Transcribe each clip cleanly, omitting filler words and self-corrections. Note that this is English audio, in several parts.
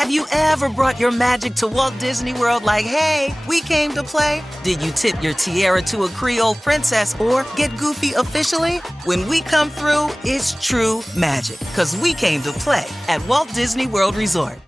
Have you ever brought your magic to Walt Disney World like, hey, we came to play? Did you tip your tiara to a Creole princess or get goofy officially? When we come through, it's true magic, because we came to play at Walt Disney World Resort.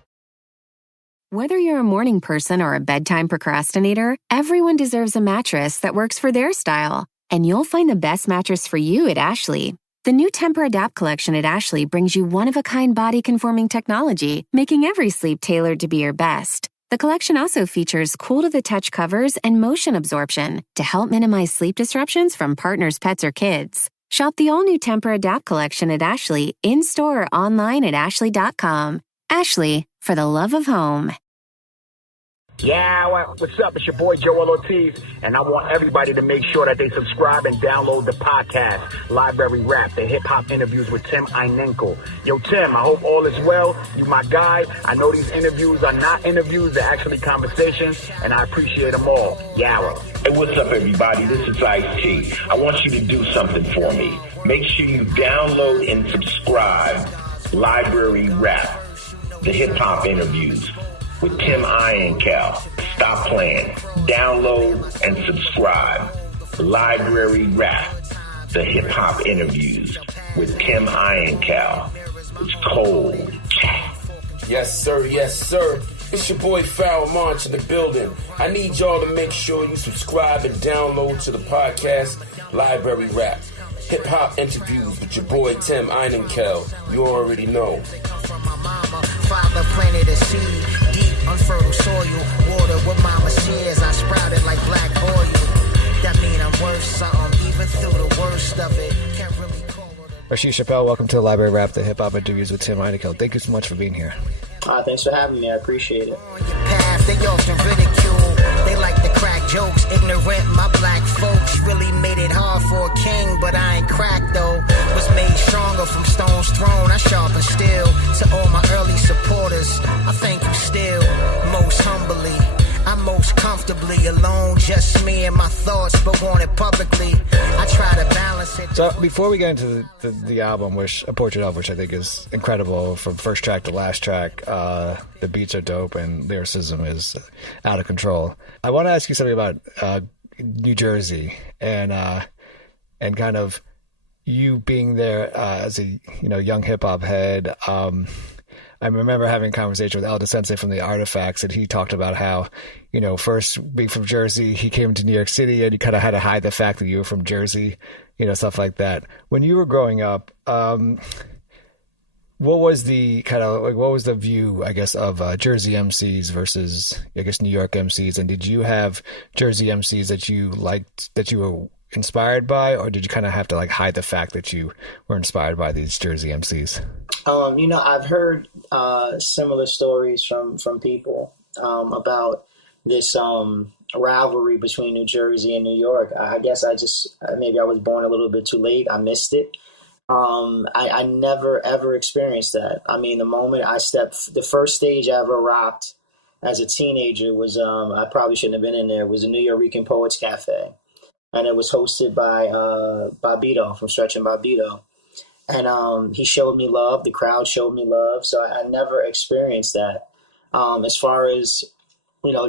Whether you're a morning person or a bedtime procrastinator, everyone deserves a mattress that works for their style. And you'll find the best mattress for you at Ashley. The new Temper-Adapt collection at Ashley brings you one-of-a-kind body-conforming technology, making every sleep tailored to be your best. The collection also features cool-to-the-touch covers and motion absorption to help minimize sleep disruptions from partners, pets, or kids. Shop the all-new Temper-Adapt collection at Ashley, in-store or online at ashley.com. Ashley, for the love of home. Yeah, what's up? It's your boy Joel Ortiz, and I want everybody to make sure that they subscribe and download the podcast, Library Rap, the hip-hop interviews with Tim Einenkel. Yo, Tim, I hope all is well. You my guy. I know these interviews are not interviews, they're actually conversations, and I appreciate them all. Yawa. Hey, what's up, everybody? This is Ice-T. I want you to do something for me. Make sure you download and subscribe Library Rap, the hip-hop interviews with Tim Einenkel. Stop playing. Download and subscribe. Library Rap, the hip-hop interviews with Tim Einenkel. It's cold. Yes, sir. Yes, sir. It's your boy Farrell Monch in the building. I need y'all to make sure you subscribe and download to the podcast Library Rap, hip-hop interviews with your boy Tim Einenkel. You already know. Father planted a seed, deep unfertile soil, water what mama shares, I sprouted like black oil. That mean I'm worth something, even through the worst of it. Can't really call it. Rasheed Chappell, welcome to Library Rap, the hip-hop interviews with Tim Einenkel. Thank you so much for being here. Thanks for having me. I appreciate it. On your path, they often ridicule. They like to crack jokes, ignorant. My black folks really made it hard for a king, but I ain't cracked though. Was made stronger from stones thrown. I sharpen steel. To all my early supporters, I thank you still. Most humbly, I'm most comfortably alone. Just me and my thoughts, but want it publicly. I try to balance it. So before we get into the album, which A Portrait Of, which I think is incredible from first track to last track, the beats are dope and lyricism is out of control. I want to ask you something about New Jersey and kind of you being there as a young hip hop head. I remember having a conversation with Elder Sensei from the Artifacts, and he talked about how, first being from Jersey, he came to New York City and you kind of had to hide the fact that you were from Jersey, stuff like that. When you were growing up, what was the view, I guess, of Jersey MCs versus, I guess, New York MCs? And did you have Jersey MCs that you liked, that you were inspired by, or did you kind of have to hide the fact that you were inspired by these Jersey MCs? I've heard similar stories from people about this rivalry between New Jersey and New York. I guess maybe I was born a little bit too late. I missed it. I never ever experienced that. I mean, the moment the first stage I ever rocked as a teenager was, I probably shouldn't have been in there, was the New York Poets Cafe. And it was hosted by Bobbito from Stretch and Bobbito. And he showed me love. The crowd showed me love. So I never experienced that. As far as,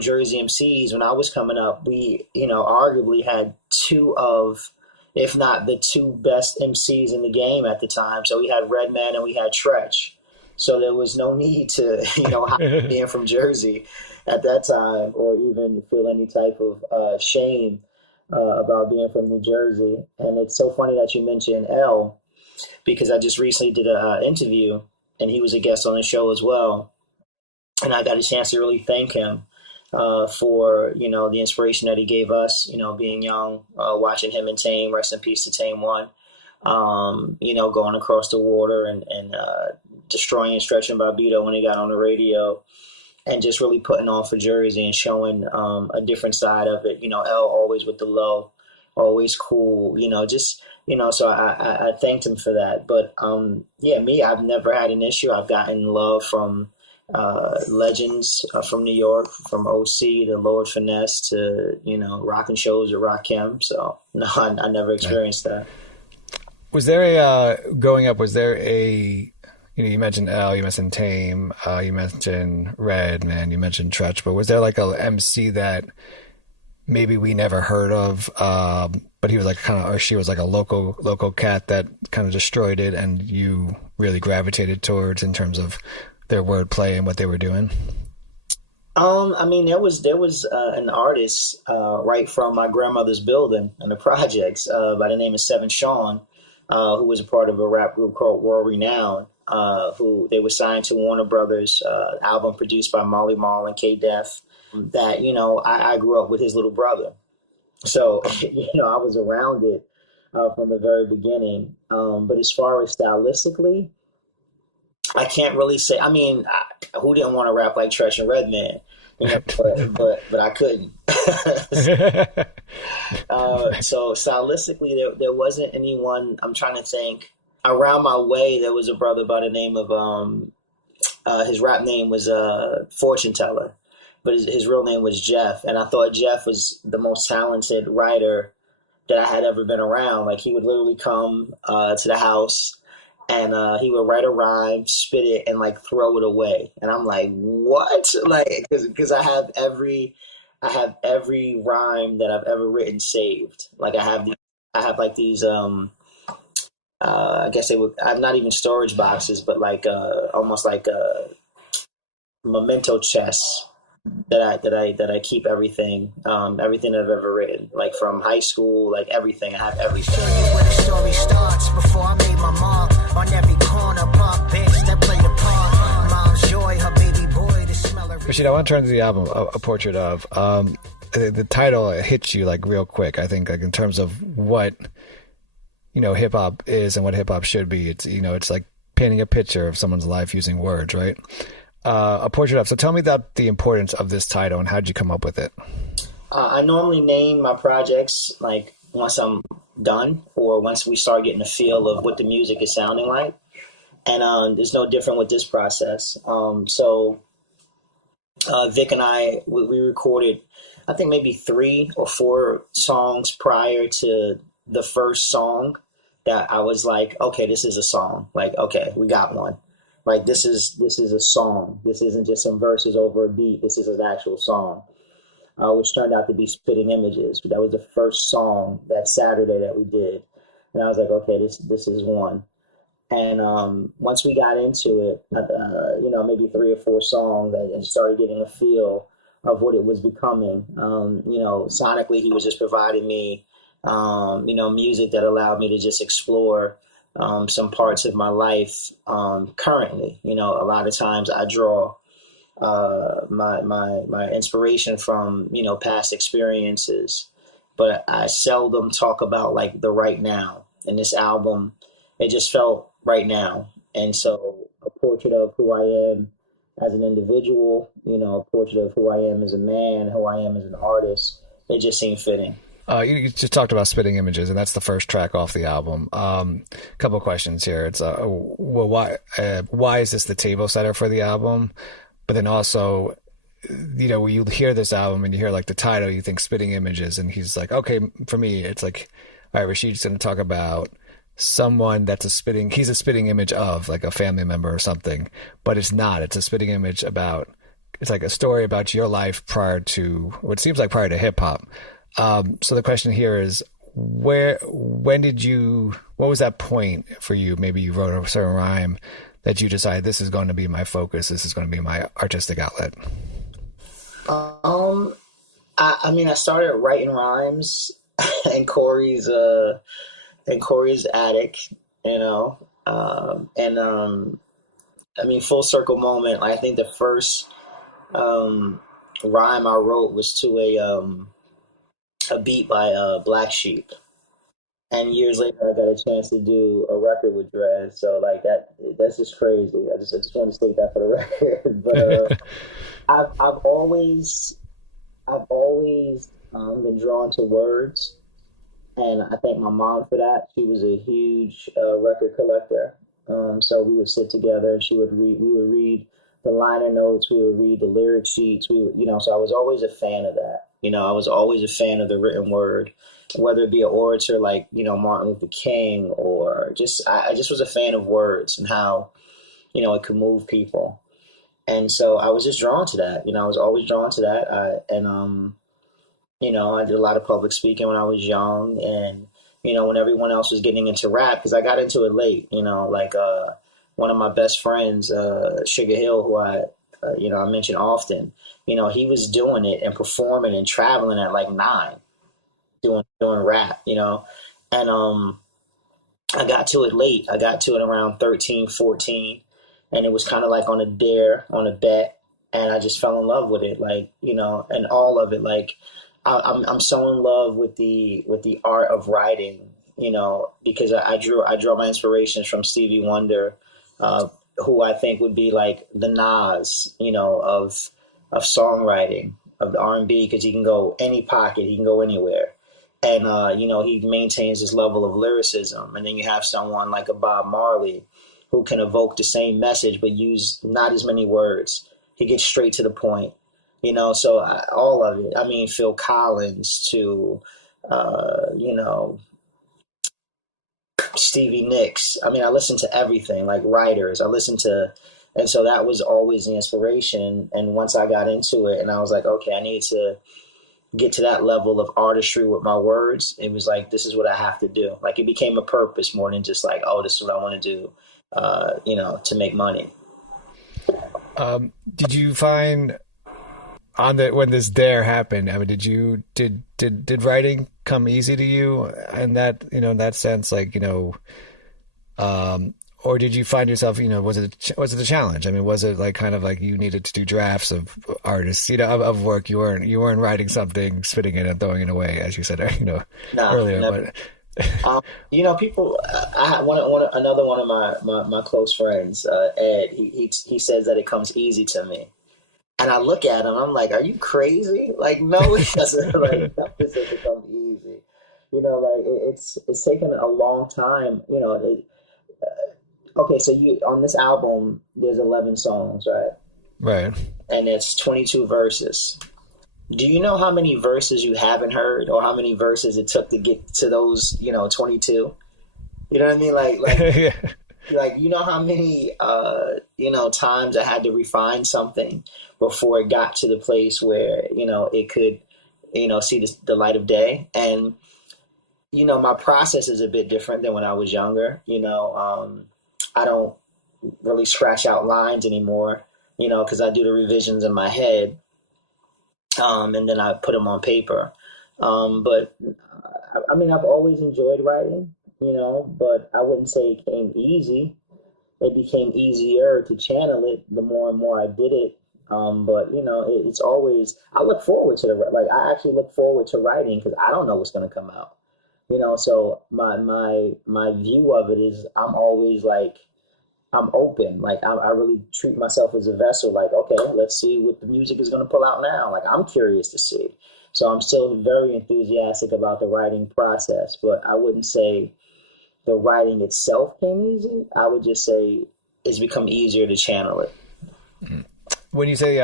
Jersey MCs, when I was coming up, we, arguably had two of, if not the two best MCs in the game at the time. So we had Redman and we had Tretch. So there was no need to, hide being from Jersey at that time or even feel any type of shame about being from New Jersey. And it's so funny that you mentioned L, because I just recently did an interview and he was a guest on the show as well. And I got a chance to really thank him for, the inspiration that he gave us, being young, watching him and Tame, rest in peace to Tame One, going across the water and destroying and stretching Bobbito when he got on the radio, and just really putting on for Jersey and showing a different side of it. L always with the low, always cool, so I thanked him for that. But I've never had an issue. I've gotten love from legends from New York, from OC to Lord Finesse to, rocking shows at Rakim. So no, I never experienced that. Was there growing up, was there a You mentioned L, you mentioned Tame, you mentioned Redman, you mentioned Trutch, but was there like a MC that maybe we never heard of, but he was like kind of, or she was like a local cat that kind of destroyed it, and you really gravitated towards in terms of their wordplay and what they were doing? I mean, there was an artist right from my grandmother's building in the projects by the name of Seven Sean, who was a part of a rap group called World Renown. Who they were signed to Warner Brothers, album produced by Marley Marl and K Def. That I grew up with his little brother, so I was around it from the very beginning. But as far as stylistically, I can't really say. I mean, who didn't want to rap like Tretch and Redman? But I couldn't. So stylistically, there wasn't anyone. I'm trying to think. Around my way, there was a brother by the name of his rap name was Fortune Teller, but his real name was Jeff. And I thought Jeff was the most talented writer that I had ever been around. Like, he would literally come to the house and he would write a rhyme, spit it, and like throw it away. And I'm like, what? Like, because I have every rhyme that I've ever written saved. Like, I have like these I guess they would. I'm not even storage boxes, but like almost like memento chests that I keep everything, everything I've ever written, like from high school, like everything. I have everything. Show you where the story starts before I made my mark on every corner, pop bitch that play a part. Mom's joy, her baby boy, the smell of. Rasheed, I want to turn to the album, A Portrait of. The title hits you like real quick. I think like in terms of what hip hop is and what hip hop should be. It's it's like painting a picture of someone's life using words, right? A Portrait of. So tell me about the importance of this title and how'd you come up with it? I normally name my projects like once I'm done or once we start getting a feel of what the music is sounding like, and there's no different with this process. So Vic and I we recorded, I think maybe 3 or 4 songs prior to the first song that I was like, okay, this is a song. Like, okay, we got one. Like, this is a song. This isn't just some verses over a beat. This is an actual song, which turned out to be Spitting Images. That was the first song that Saturday that we did. And I was like, okay, this is one. And once we got into it, maybe 3 or 4 songs and started getting a feel of what it was becoming. Sonically, he was just providing me music that allowed me to just explore some parts of my life currently. A lot of times I draw my inspiration from, past experiences, but I seldom talk about like the right now. And this album, it just felt right now. And so a portrait of who I am as an individual, a portrait of who I am as a man, who I am as an artist, it just seemed fitting. You just talked about Spitting Images, and that's the first track off the album. Couple of questions here. It's why is this the table setter for the album? But then also, when you hear this album and you hear like the title, you think Spitting Images, and he's like, okay, for me, it's like, all right, Rasheed's going to talk about someone that's he's a spitting image of like a family member or something, but it's not. It's a spitting image about. It's like a story about your life prior to what seems like prior to hip hop. So the question here is, what was that point for you? Maybe you wrote a certain rhyme that you decided this is going to be my focus. This is going to be my artistic outlet. I mean, I started writing rhymes in Corey's attic, I mean, full circle moment. I think the first rhyme I wrote was to a beat by Black Sheep, and years later I got a chance to do a record with Drez. So like that's just crazy. I just want to state that for the record. But I've always been drawn to words, and I thank my mom for that. She was a huge record collector. So we would sit together and we would read the liner notes, we would read the lyric sheets, so I was always a fan of that. I was always a fan of the written word, whether it be an orator like, Martin Luther King, or I just was a fan of words and how it could move people. And so I was just drawn to that. I was always drawn to that. I did a lot of public speaking when I was young, and when everyone else was getting into rap, because I got into it late. Like one of my best friends, Sugar Hill, who I mention often. He was doing it and performing and traveling at like 9, doing rap. And I got to it late. I got to it around 13, 14, and it was kind of like on a dare, on a bet, and I just fell in love with it, like, and all of it. Like, I'm so in love with the art of writing, because I draw my inspirations from Stevie Wonder, who I think would be like the Nas, of songwriting, of the R&B, because he can go any pocket, he can go anywhere. And, he maintains this level of lyricism. And then you have someone like a Bob Marley who can evoke the same message but use not as many words. He gets straight to the point, so all of it. I mean, Phil Collins to, Stevie Nicks. I mean, I listen to everything, like writers. And so that was always the inspiration. And once I got into it and I was like, okay, I need to get to that level of artistry with my words, it was like, this is what I have to do. Like, it became a purpose more than just like, oh, this is what I want to do, to make money. Did you find when this dare happened, I mean, did writing come easy to you in that, in that sense, like, or did you find yourself, was it a challenge? I mean, was it like kind of like you needed to do drafts of artists, of work? You weren't writing something, spitting it and throwing it away, as you said, earlier. Never. But people. I had another one of my close friends, Ed. He says that it comes easy to me, and I look at him. I'm like, are you crazy? Like, no, it doesn't. Like, no, it doesn't come easy. Like it's taken a long time. Okay, so on this album, there's 11 songs, right? Right. And it's 22 verses. Do you know how many verses you haven't heard, or how many verses it took to get to those, 22? You know what I mean? Like, yeah. Like, how many, times I had to refine something before it got to the place where, it could, see the light of day. And, my process is a bit different than when I was younger. I don't really scratch out lines anymore, because I do the revisions in my head, and then I put them on paper. But I mean, I've always enjoyed writing, but I wouldn't say it came easy. It became easier to channel it the more and more I did it. But it's always, I look forward to I actually look forward to writing, because I don't know what's going to come out. So my view of it is, I'm always like, I'm open. Like, I really treat myself as a vessel. Like, okay, let's see what the music is going to pull out now. Like, I'm curious to see. So I'm still very enthusiastic about the writing process, but I wouldn't say the writing itself came easy. I would just say it's become easier to channel it. When you say,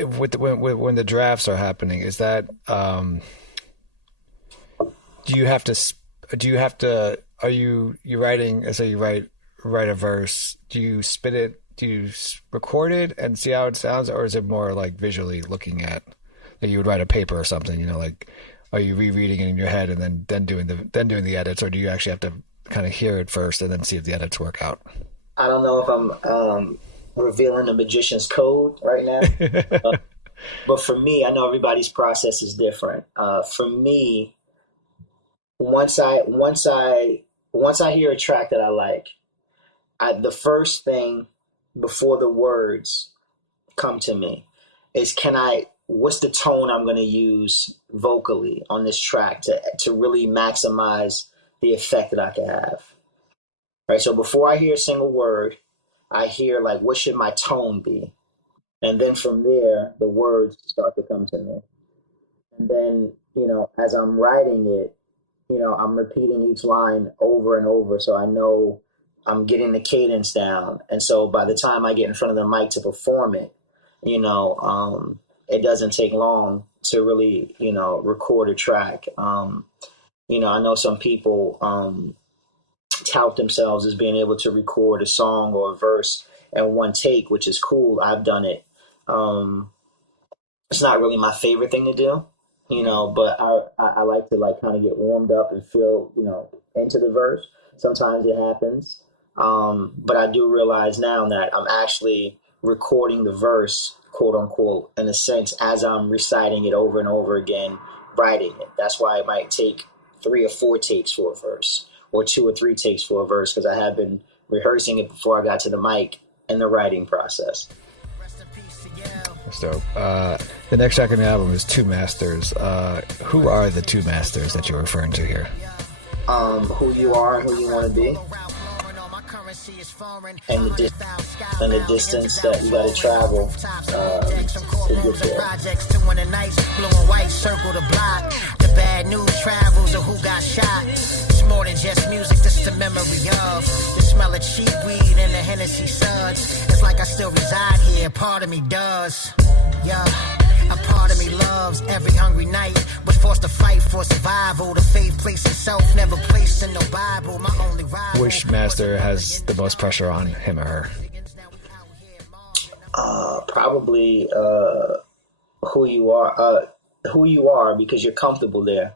when the drafts are happening, is that, do you have to, are you writing, say you write a verse, do you spit it, do you record it and see how it sounds, or is it more like visually looking at, like you would write a paper or something, like, are you rereading it in your head and then doing the edits, or do you actually have to kind of hear it first and then see if the edits work out? I don't know if I'm revealing the magician's code right now, but for me, I know everybody's process is different. For me, once I hear a track that I like, the first thing before the words come to me is, what's the tone I'm going to use vocally on this track to really maximize the effect that I can have. Right. So before I hear a single word, I hear, like, what should my tone be? And then from there, the words start to come to me. And then, as I'm writing it, I'm repeating each line over and over, so I know I'm getting the cadence down. And so by the time I get in front of the mic to perform it, it doesn't take long to really, record a track. I know some people tout themselves as being able to record a song or a verse in one take, which is cool. I've done it. It's not really my favorite thing to do, but I like to like kind of get warmed up and feel, into the verse. Sometimes it happens. But I do realize now that I'm actually recording the verse, quote unquote, in a sense, as I'm reciting it over and over again, writing it. That's why it might take 3 or 4 takes for a verse, or 2 or 3 takes for a verse, because I have been rehearsing it before I got to the mic in the writing process. That's dope. The next track on the album is Two Masters. Who are the two masters that you're referring to here? Who you are and who you want to be. And the distance that you got to travel to get there. Blue and white circle the block. The bad news travels of who got shot. It's more than just music, this the memory of the smell of cheap weed and the Hennessy suds. It's like I still reside here, part of me does. Yeah. A part of me loves every hungry night. Was forced to fight for survival. The faith placed itself, never placed in no Bible. My only rival. Which master has the most pressure on him or her? Probably who you are. Who you are, because you're comfortable there,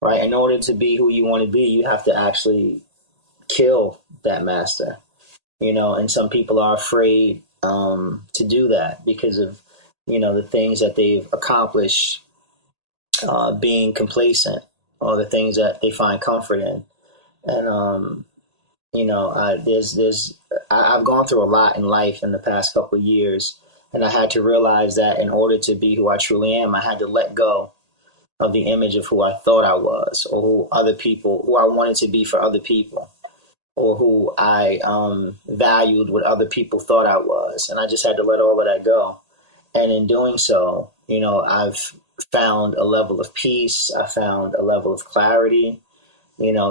right? In order to be who you want to be, you have to actually kill that master, and some people are afraid to do that because of the things that they've accomplished, being complacent, or the things that they find comfort in. And, I've gone through a lot in life in the past couple of years, and I had to realize that in order to be who I truly am, I had to let go of the image of who I thought I was, or who I wanted to be for other people, or who I valued what other people thought I was. And I just had to let all of that go. And in doing so, I've found a level of peace. I found a level of clarity,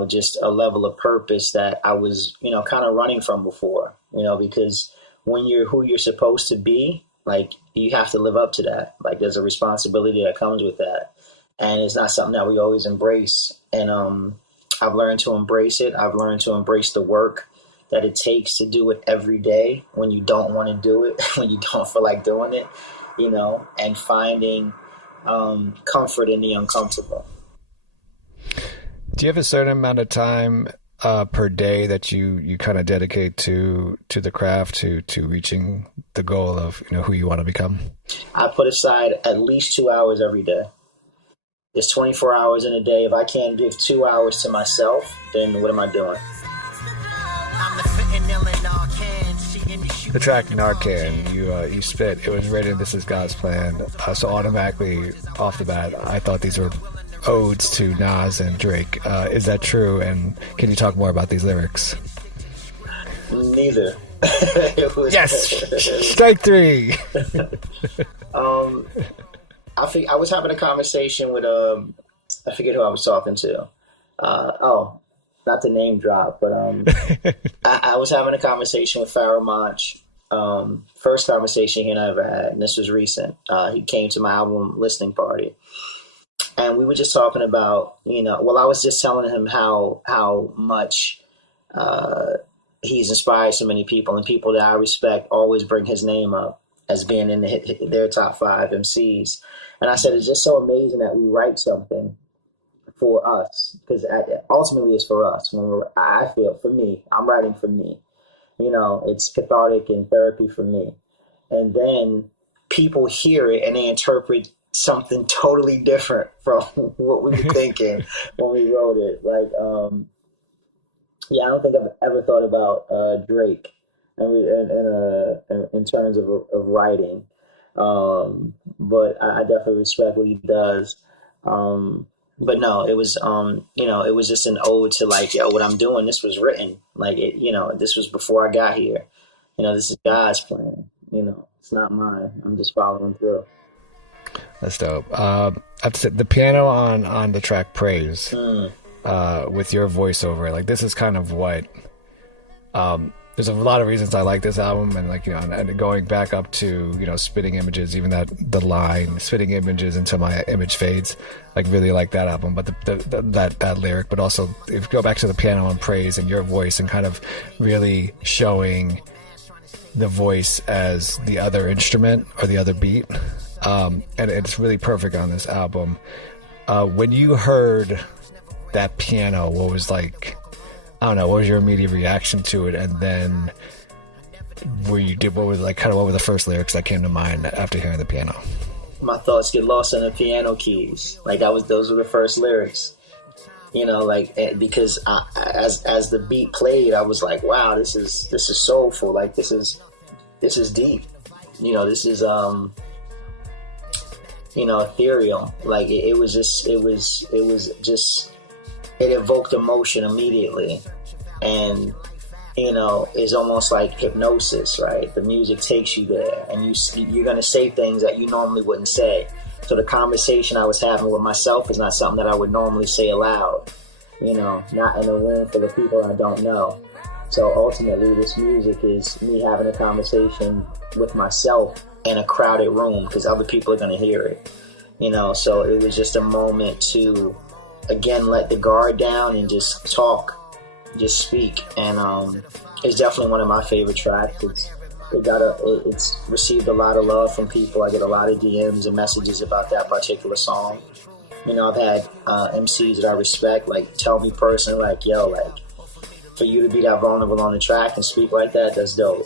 just a level of purpose that I was, kind of running from before, because when you're who you're supposed to be, like, you have to live up to that. Like, there's a responsibility that comes with that. And it's not something that we always embrace. And I've learned to embrace it. I've learned to embrace the work that it takes to do it every day when you don't want to do it, when you don't feel like doing it, and finding comfort in the uncomfortable. Do you have a certain amount of time per day that you kind of dedicate to the craft, to reaching the goal of who you want to become? I put aside at least 2 hours every day. There's 24 hours in a day. If I can't give 2 hours to myself, then what am I doing? The track Narcan, you spit, it was written, "This is God's plan." So automatically, off the bat, I thought these were odes to Nas and Drake. Is that true? And can you talk more about these lyrics? Neither. Yes! Strike 3! I was having a conversation with, I forget who I was talking to. Not to name drop, but I was having a conversation with Pharoah Monch. First conversation he and I ever had, and this was recent. He came to my album listening party, and we were just talking about, I was just telling him how much he's inspired so many people, and people that I respect always bring his name up as being in their top 5 MCs. And I said, it's just so amazing that we write something for us, because ultimately it's for us. I feel, for me, I'm writing for me. It's cathartic and therapy for me. And then people hear it and they interpret something totally different from what we were thinking when we wrote it. Like, I don't think I've ever thought about Drake in terms of writing. But I definitely respect what he does. But no, it was, it was just an ode to, like, what I'm doing, this was written. Like, this was before I got here. This is God's plan. It's not mine. I'm just following through. That's dope. I have to say, the piano on the track Praise, with your voiceover, like, this is kind of what there's a lot of reasons I like this album, and like, you know, and going back up to, you know, spitting images, even the line spitting images until my image fades, like really like that album. But that lyric, but also if you go back to the piano and praise and your voice and kind of really showing the voice as the other instrument or the other beat, and it's really perfect on this album. When you heard that piano, what was like, I don't know, what was your immediate reaction to it? And then what were the first lyrics that came to mind after hearing the piano? My thoughts get lost in the piano keys. Like those were the first lyrics. You know, like, because as the beat played, I was like, wow, this is soulful. Like, this is deep. You know, this is you know, ethereal. Like it evoked emotion immediately. And, you know, it's almost like hypnosis, right? The music takes you there, and you're going to say things that you normally wouldn't say. So the conversation I was having with myself is not something that I would normally say aloud, you know, not in a room full of people I don't know. So ultimately, this music is me having a conversation with myself in a crowded room, because other people are going to hear it, you know. So it was just a moment to, again, let the guard down and just talk, just speak. And it's definitely one of my favorite tracks. It's received a lot of love from people. I get a lot of DMs and messages about that particular song. You know, I've had MCs that I respect like tell me personally, like, yo, like, for you to be that vulnerable on the track and speak like that, that's dope.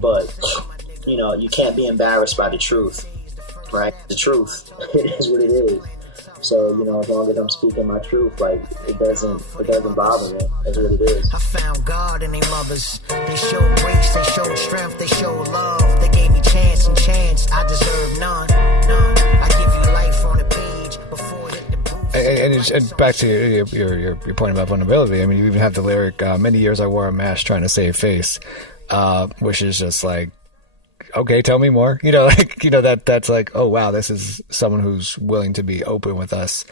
But, you know, you can't be embarrassed by the truth, right? The truth. It is what it is. So, you know, as long as I'm speaking my truth, like, it doesn't bother me. That's what it is. I found God in their mothers. They showed grace, they showed strength, they showed love. They gave me chance and chance. I deserve none. I give you life on the page before it hit the booth. And back to your point about vulnerability. I mean, you even have the lyric, many years I wore a mask trying to save face, which is just like, okay, tell me more. You know, like, you know, that's like, oh wow, this is someone who's willing to be open with us.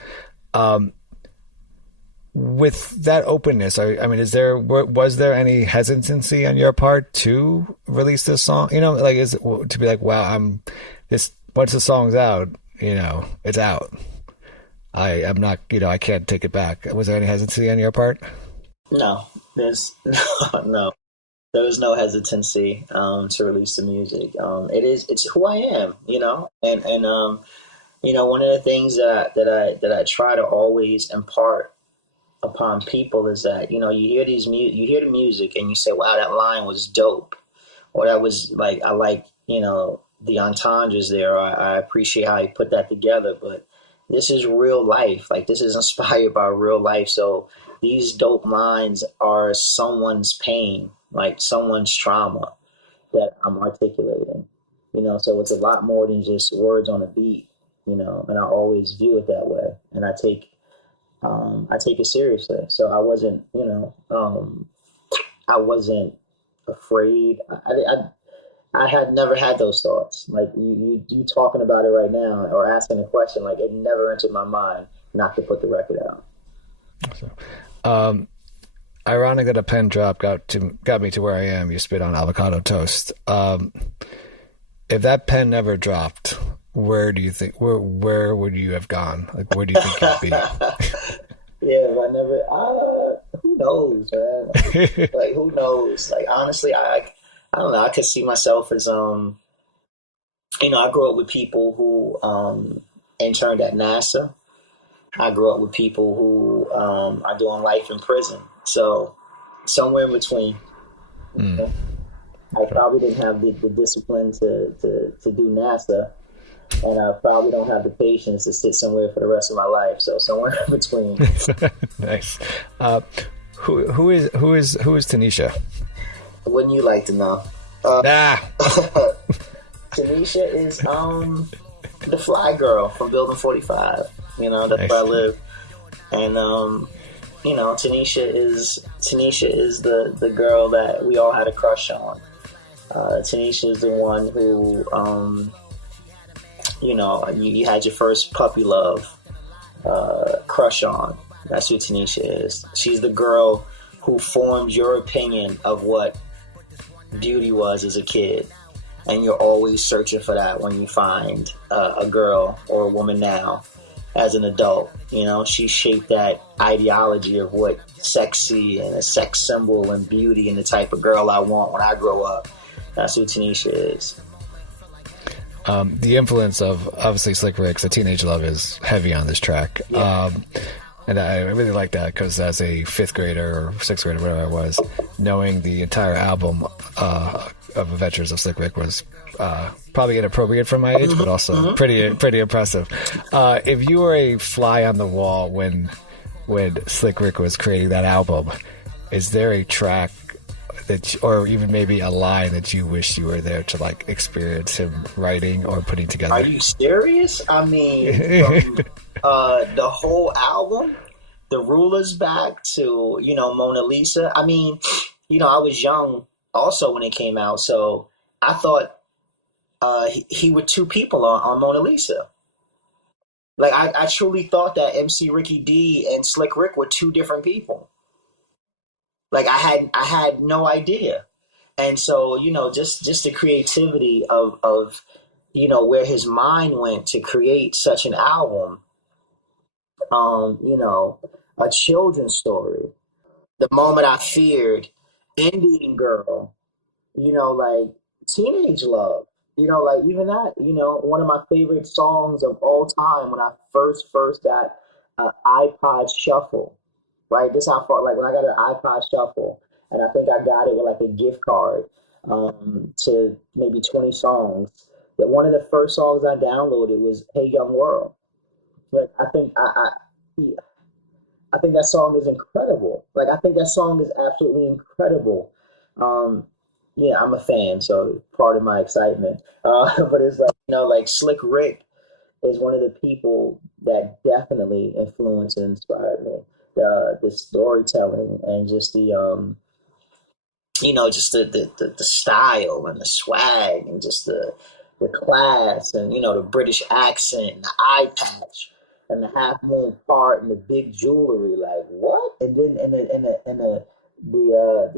With that openness, I mean, was there any hesitancy on your part to release this song? You know, like, is it to be like, wow, once the song's out, you know, it's out. I'm not, you know, I can't take it back. Was there any hesitancy on your part? No, no. There was no hesitancy to release the music. It's who I am, you know, and you know, one of the things that I try to always impart upon people is that, you know, you hear the music and you say, wow, that line was dope, or that was like, I like, you know, the entendres there. I appreciate how you put that together, but this is real life. Like, this is inspired by real life. So these dope lines are someone's pain, like someone's trauma that I'm articulating, you know. So it's a lot more than just words on a beat, you know, and I always view it that way. And I take it seriously. So I wasn't, you know, I wasn't afraid. I had never had those thoughts. Like you talking about it right now or asking a question, like, it never entered my mind not to put the record out. So, ironic that a pen drop got me to where I am. You spit on avocado toast. If that pen never dropped, where do you think where would you have gone? Like, where do you think you'd be? Yeah, if I never. Who knows, man? Like, who knows? Like, honestly, I don't know. I could see myself as you know, I grew up with people who interned at NASA. I grew up with people who are doing life in prison. So somewhere in between. You know? I probably didn't have the discipline to do NASA, and I probably don't have the patience to sit somewhere for the rest of my life. So somewhere in between. Nice. Who is Tanisha? Wouldn't you like to know? Tanisha is the fly girl from Building 45. You know, that's where I live. And you know, Tanisha is the girl that we all had a crush on. Tanisha is the one who you know, you had your first puppy love crush on. That's who Tanisha is. She's the girl who formed your opinion of what beauty was as a kid, and you're always searching for that when you find a girl or a woman now as an adult. You know, she shaped that ideology of what sexy and a sex symbol and beauty and the type of girl I want when I grow up. That's who Tanisha is. The influence of obviously Slick Rick's "A Teenage Love" is heavy on this track. Yeah. And I really like that because as a 5th grader or 6th grader, whatever I was, knowing the entire album of Adventures of Slick Rick was probably inappropriate for my age, but also pretty impressive. If you were a fly on the wall when Slick Rick was creating that album, is there a track that, or even maybe a line that you wish you were there to like experience him writing or putting together? Are you serious? I mean, from, the whole album, The Ruler's Back to, you know, Mona Lisa. I mean, you know, I was young also when it came out, so I thought he were two people on Mona Lisa. Like, I truly thought that MC Ricky D and Slick Rick were two different people. Like, I had no idea. And so, you know, just the creativity of you know, where his mind went to create such an album. You know, a children's story. The Moment I Feared, Indian Girl, you know, like Teenage Love, you know, like even that, you know, one of my favorite songs of all time when I first got an iPod Shuffle, right? This how far, like when I got an iPod Shuffle, and I think I got it with like a gift card to maybe 20 songs. That one of the first songs I downloaded was Hey Young World. Like I think I think that song is incredible. Like I think that song is absolutely incredible. Yeah, I'm a fan, so part of my excitement. But it's like, you know, like Slick Rick is one of the people that definitely influenced and inspired me. The storytelling and just the you know, just the style and the swag and just the class and, you know, the British accent and the eye patch and the half moon part and the big jewelry, like what? And then the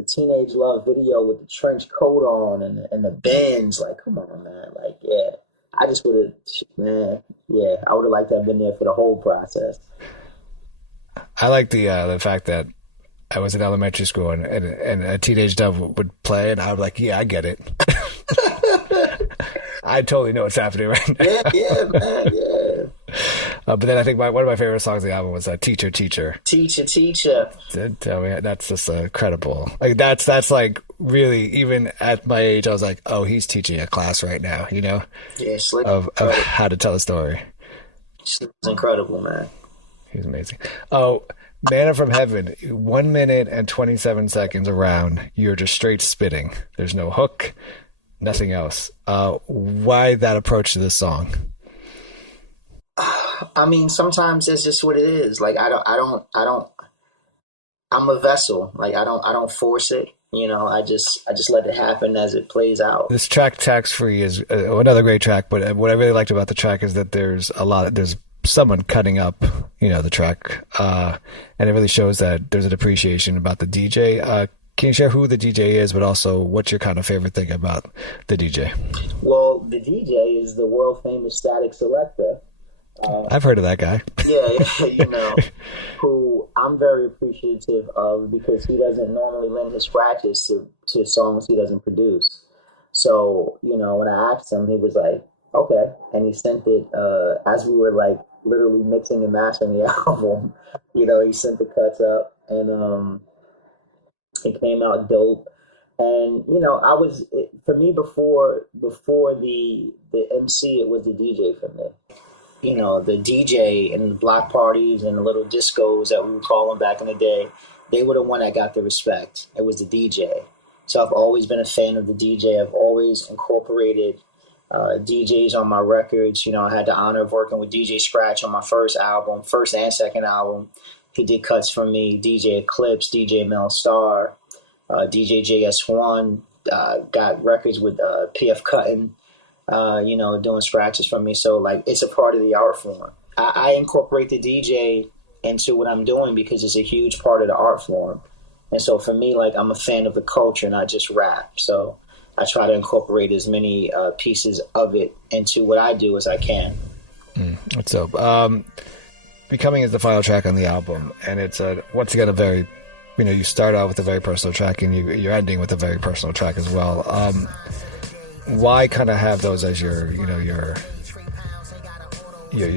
Teenage Love video with the trench coat on and the Benz, like come on, man, like yeah, I just would have, man, yeah, I would have liked to have been there for the whole process. I like the fact that I was in elementary school and a Teenage Dove would play and I was like, yeah, I get it. I totally know what's happening right now. Yeah, man, yeah. But then I think one of my favorite songs of the album was Teacher, Teacher. Teacher, Teacher. Tell me, that's just incredible. Like that's like really, even at my age, I was like, oh, he's teaching a class right now, you know? Yeah, Slick. Of how to tell a story. It's incredible, man. He's amazing. Oh, Manna from Heaven, 1 minute and 27 seconds around. You're just straight spitting. There's no hook, nothing else. Why that approach to this song? I mean, sometimes that's just what it is. Like I don't. I'm a vessel. Like I don't force it. You know, I just let it happen as it plays out. This track, Tax Free, is another great track. But what I really liked about the track is that there's someone cutting up, you know, the track, and it really shows that there's an appreciation about the DJ. Can you share who the DJ is, but also what's your kind of favorite thing about the DJ? Well, the DJ is the world famous Statik Selektah. I've heard of that guy. Yeah, you know, who I'm very appreciative of because he doesn't normally lend his scratches to songs he doesn't produce. So, you know, when I asked him, he was like, okay. And he sent it as we were like literally mixing and mastering the album. You know, he sent the cuts up and it came out dope. And, you know, for me, before the MC, it was the DJ for me. You know, the DJ and the block parties and the little discos that we would call them back in the day, they were the one that got the respect. It was the DJ. So I've always been a fan of the DJ. I've always incorporated DJs on my records. You know, I had the honor of working with DJ Scratch on my first and second album. He did cuts for me. DJ Eclipse, DJ Mel Star, DJ JS1, got records with PF Cuttin, you know, doing scratches for me. So, like, it's a part of the art form. I incorporate the DJ into what I'm doing because it's a huge part of the art form. And so for me, like, I'm a fan of the culture, not just rap. So I try to incorporate as many pieces of it into what I do as I can. That's dope. Becoming is the final track on the album, and it's once again a very, you start out with a very personal track, and you're ending with a very personal track as well. Why kind of have those as your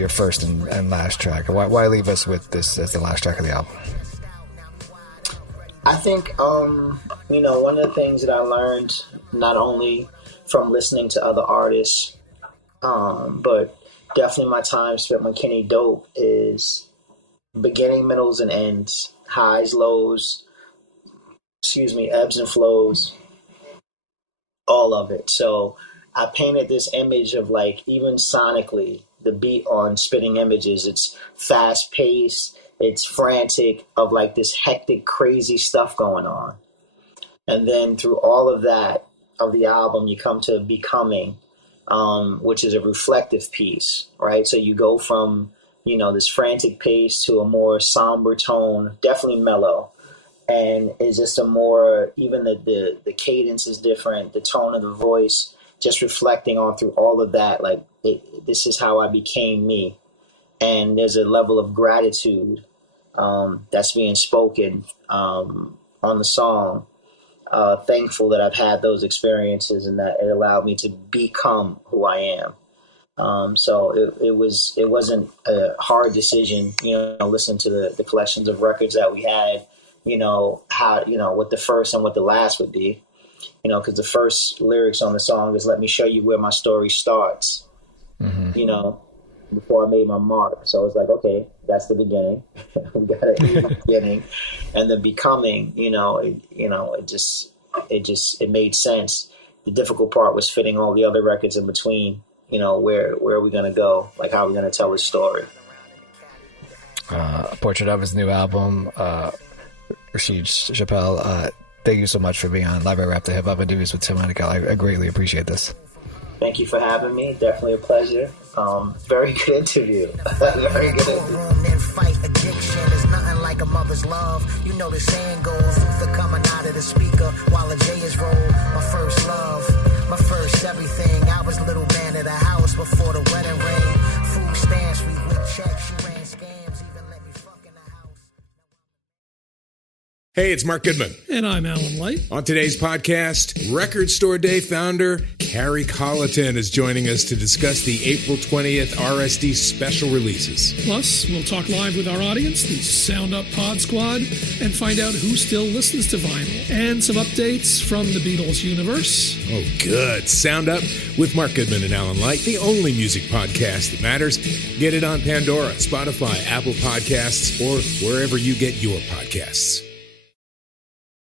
first and last track? Why leave us with this as the last track of the album? I think, one of the things that I learned, not only from listening to other artists, but definitely my time spent with Kenny Dope, is beginning, middles, and ends, highs, lows, ebbs and flows, all of it. So I painted this image of, like, even sonically, the beat on Spitting Images, it's fast paced, it's frantic, of like this hectic, crazy stuff going on. And then through all of that of the album, you come to Becoming, which is a reflective piece, right? So you go from, this frantic pace to a more somber tone, definitely mellow. And it's just a more, even the cadence is different, the tone of the voice, just reflecting on through all of that, like, this is how I became me. And there's a level of gratitude that's being spoken on the song. Thankful that I've had those experiences and that it allowed me to become who I am. So it wasn't a hard decision, listen to the collections of records that we had, how, what the first and what the last would be, because the first lyrics on the song is, let me show you where my story starts, before I made my mark. So it's like, okay, that's the beginning. We got to end the beginning. And the Becoming, it made sense. The difficult part was fitting all the other records in between. Where are we going to go? Like, how are we going to tell this story? A Portrait of his new album, Rasheed Chappell. Thank you so much for being on Library Rap, the Hip Hop Interviews with Tim Einenkel. I greatly appreciate this. Thank you for having me. Definitely a pleasure. Very good interview. Very good interview. Fight addiction is nothing like a mother's love. The saying goes, the coming out of the speaker while a J is rolled. My first love, my first everything. I was little man at the house before the wedding ring. Food stamps, we would check. She ran scams, even let me fuck in the house. Hey, it's Mark Goodman. And I'm Alan Light. On today's podcast, Record Store Day founder Carrie Colleton is joining us to discuss the April 20th RSD special releases. Plus, we'll talk live with our audience, the Sound Up Pod Squad, and find out who still listens to vinyl. And some updates from the Beatles universe. Oh, good. Sound Up with Mark Goodman and Alan Light, the only music podcast that matters. Get it on Pandora, Spotify, Apple Podcasts, or wherever you get your podcasts.